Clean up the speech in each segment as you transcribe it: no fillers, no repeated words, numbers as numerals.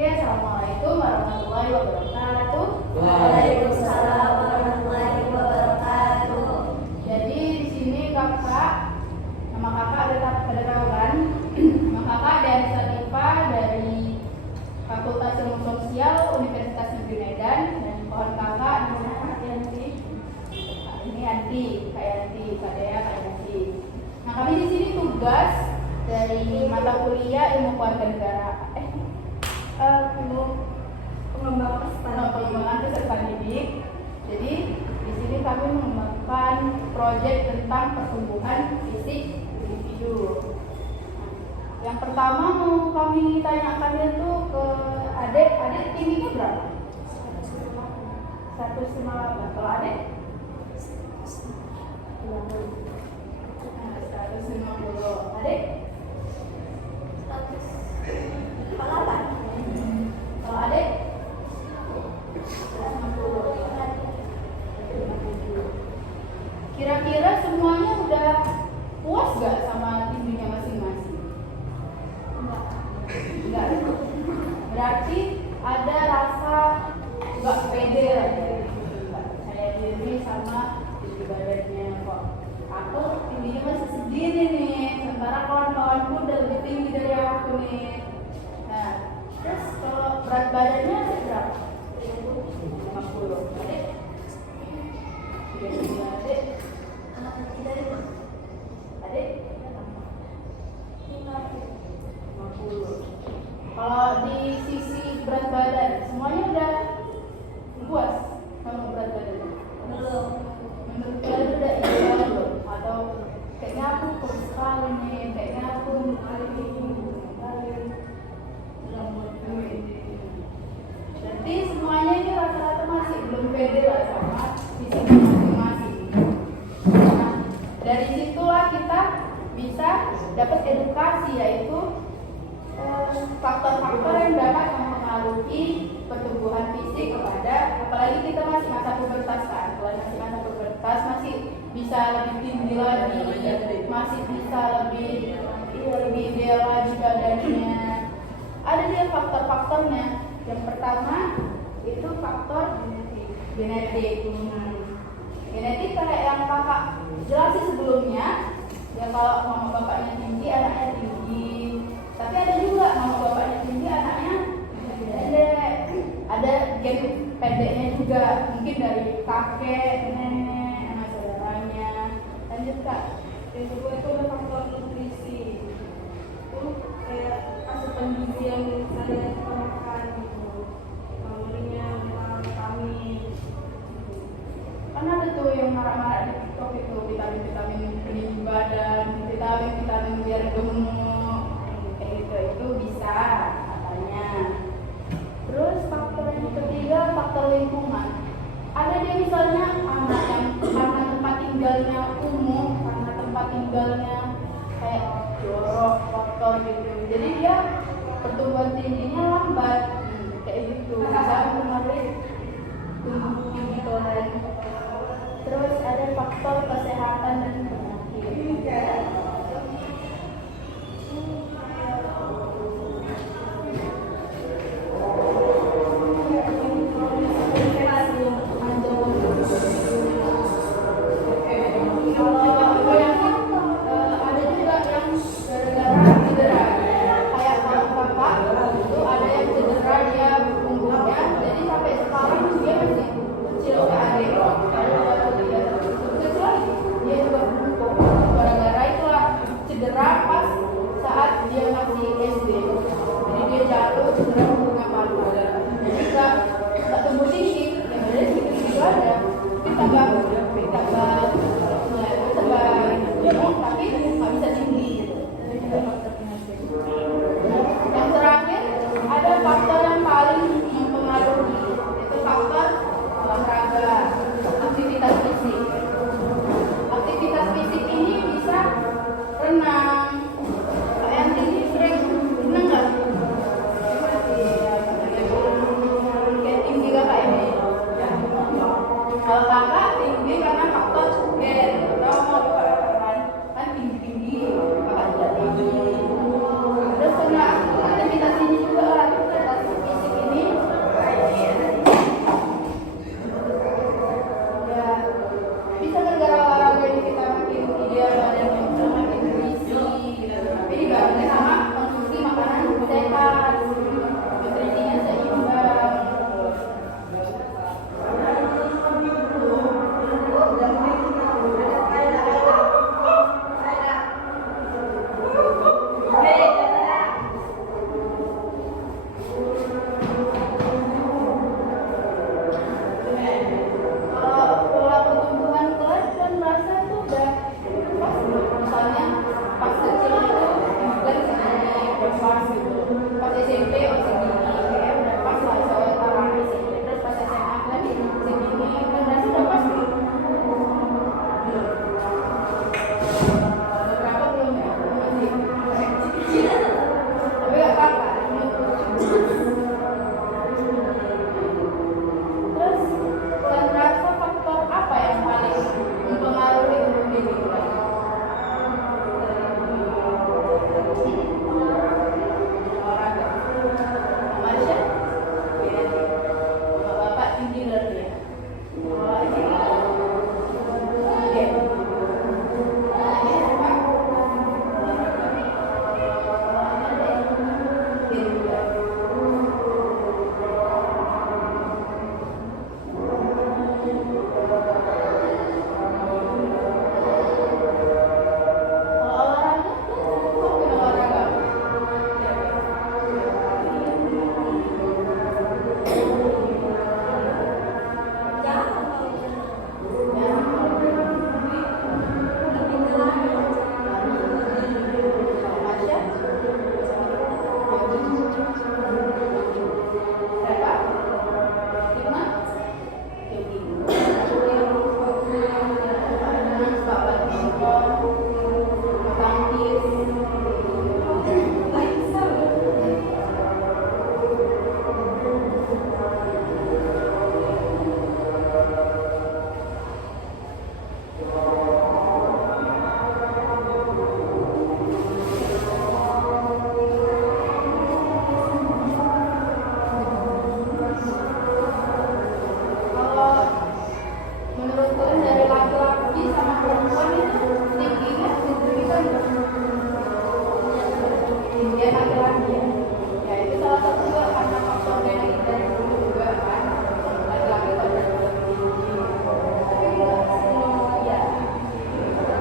Oke, assalamualaikum warahmatullahi wabarakatuh. Waalaikumsalam warahmatullahi wabarakatuh. Jadi di sini kakak, nama kakak ada kawan. Nama kakak dari Satifa dari Fakultas Ilmu Sosial Universitas Negeri Medan, dan kawan kakak namanya Yanti. Ini Yanti, Kak Yanti, Kak Dea, Kak Yanti. Nah, kami di sini tugas dari mata kuliah Ilmu Kewarganegaraan. Pengembangan peserta didik. Jadi di sini kami mengembangkan proyek tentang pertumbuhan fisik individu. Yang pertama mau kami tanyakan itu ke adik tingginya berapa? 158. Kalau adik? 150. Adik? 148. Kalau adik? 150. Kira-kira semuanya udah puas gak sama tingginya masing-masing? Enggak. Berarti ada rasa gak pede aja gitu. Saya diri sama tinggi badannya kok. Aku tingginya masih segini nih, sementara kawan-kawanku udah lebih tinggi dari aku nih. Nah, terus kalau berat badannya ada berapa? 50. Adik? 39. Adik? Adik? 50. Kalau di sisi berat badan, semuanya udah puas sama berat badan? Belum. Menurut kalian udah ideal belum? Atau kayaknya aku kurus sekali nih, kayaknya aku berarti semuanya ini rata-rata masih belum pede lah sama fisik masing-masing. Nah, dari situlah kita bisa dapat edukasi, yaitu faktor-faktor yang dapat mempengaruhi pertumbuhan fisik kepada, apalagi kita masih masa pubertas kan. Kalau masih masa pubertas masih bisa lebih tinggi lagi, masih bisa lebih ideal lagi badannya. Ada dia faktor-faktornya. Yang pertama itu faktor genetik. Genetik kayak yang kakak jelasin sebelumnya, ya kalau mama bapaknya tinggi, anaknya tinggi. Tapi ada juga mama bapaknya tinggi, anaknya pendek. Ada gen pendeknya juga, mungkin dari kakek, nenek, anak saudaranya. Lanjut kak. Yang kedua itu ada faktor nutrisi. Itu kayak asupan gizi yang saya makan gitu. Namanya vitamin. Kan ada tuh yang marah-marah di TikTok itu, vitamin-vitamin peninggi badan, vitamin biar gemuk, kayak gitu, itu bisa katanya. Terus faktor yang ketiga, faktor lingkungan. Ada dia misalnya anak yang karena tempat tinggalnya kumuh, karena tempat tinggalnya kayak jorok, kotor gitu, jadi dia pertumbuhan tingginya lambat, kayak gitu, bisa mempengaruhi tumbuh tinggi kalian. Terus ada faktor kesehatan dan penyakit. Renang. Kalian tinggi sering renang nggak? Pas SMP oh segini, kayak udah pas lah soalnya taruhan SMP. Terus pas SMA lagi segini, udah berarti udah pas nih. Beberapa belum ya, masih tapi gak apa-apa. Terus kalian rasa faktor apa yang paling mempengaruhi untuk diri kalian? Olahraga. Marsha? Beda nih. Bapak tinggi dari dia. Oh, ini. Oke. Ini apa? Dia juga. Kalau olahraga, kok punya olahraga? Jangan kalau Ya, lebih ke lari. Masya? Berapa? 5? Jogging. Tangkis. Baik sama. Kalau menurut kalian dari laki-laki sama perempuan itu tingginya signifikan nggak? Tingginya laki-laki ya. Ya itu salah satu juga karena faktor genetik dari dulu juga kan. Laki-laki pada lebih tinggi. Tapi nggak semua ya.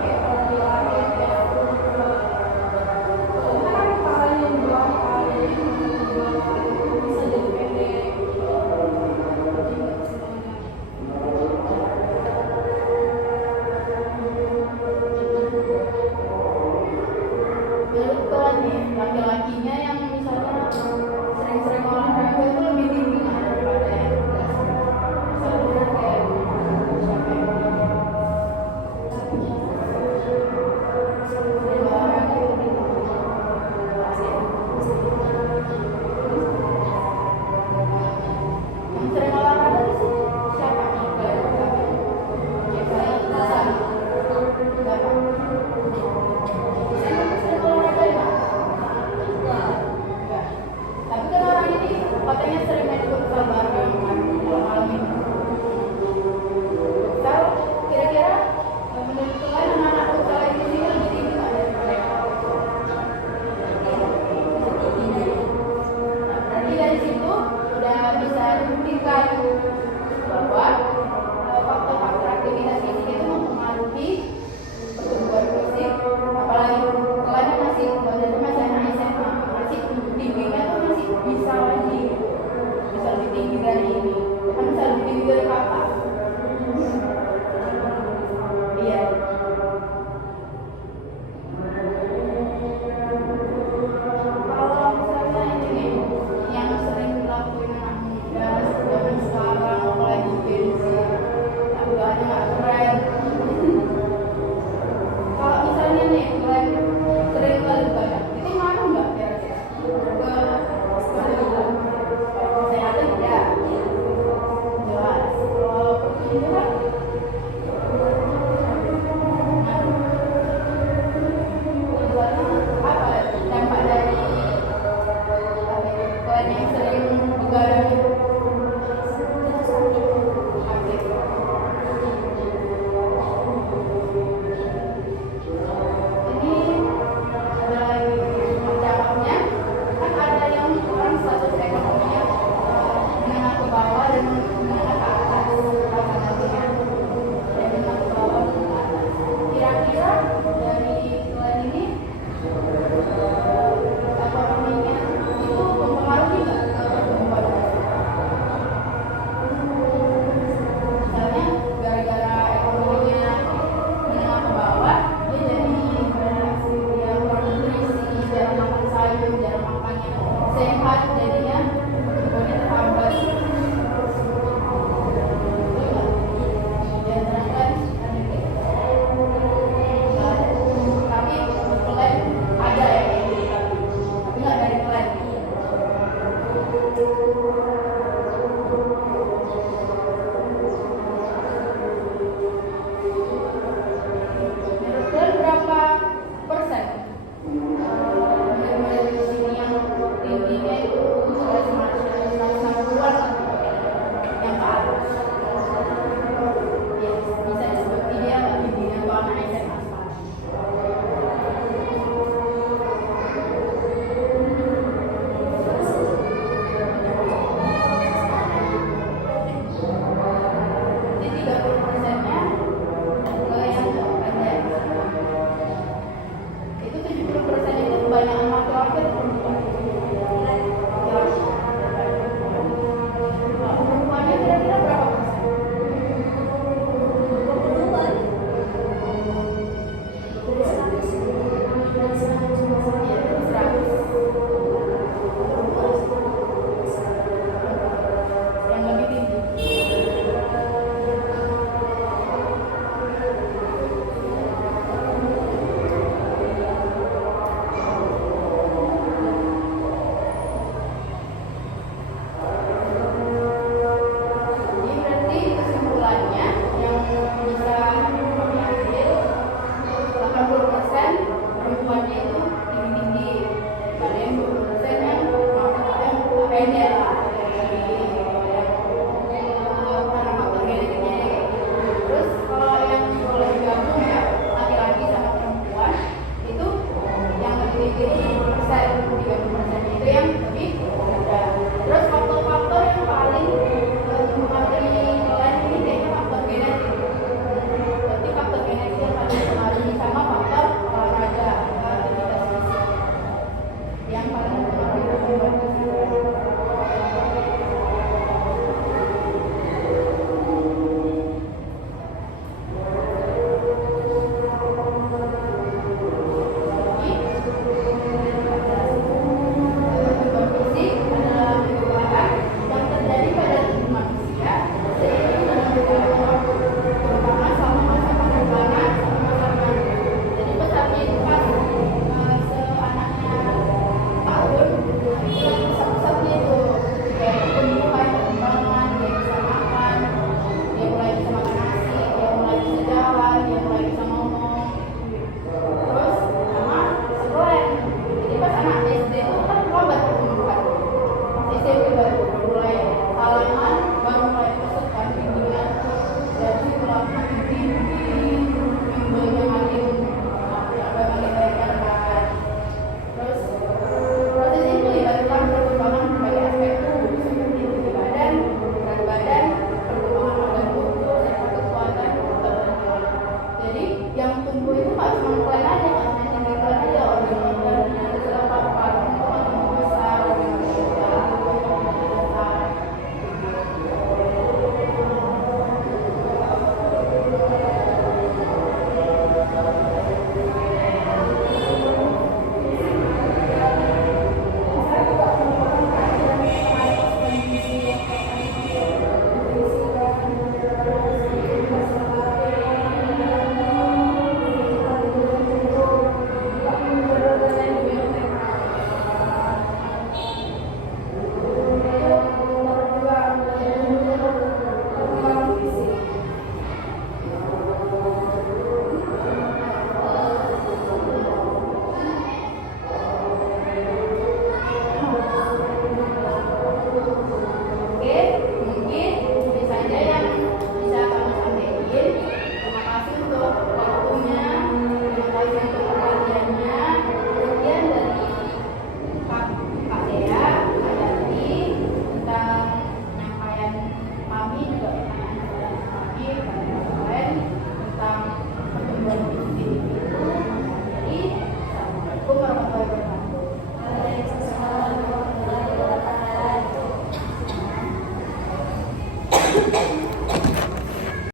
Kayak laki-laki kayak Kan paling bawah paling bisa jadi pendek. Jadi nggak semuanya. menurut kalian nih laki-lakinya yang misalnya sering-sering olahraga itu lebih tinggi nggak daripada yang enggak sering? Misalnya kayak siapa yang sering olahraga itu lebih tinggi. Pasti. Yang sering olahraga itu siapa menurut kalian? Ya kayak Hasan. Siapa? Sering olahraga ya? Enggak. Tapi kan orang ini katanya sering main futsal bareng kan malam ini. Futsal kira-kira menurut kalian anak-anak futsal ini sih lebih tinggi nggak daripada yang lain? yang paling